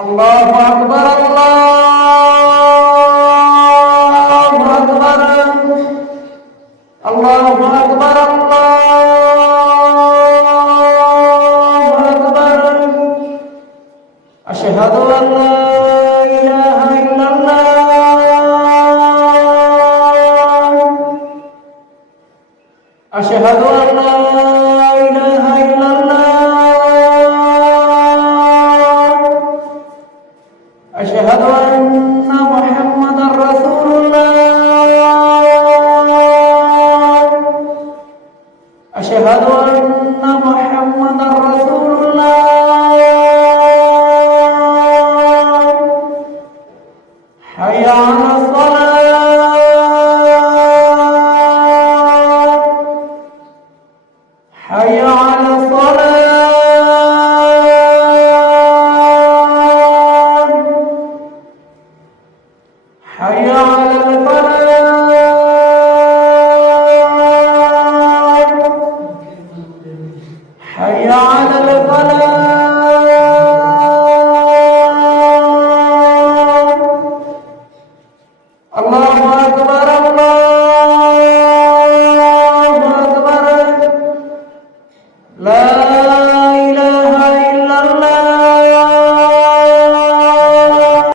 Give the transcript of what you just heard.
الله أكبر الله أكبر الله أكبر الله أكبر أشهد أن لا إله إلا الله أشهد أن لا إله إلا الله أشهد أن محمدا رسول الله أشهد أن محمدا رسول الله حي على الصلاة حي على الصلاة حي على الفلاح حي على الفلاح الله أكبر الله أكبر لا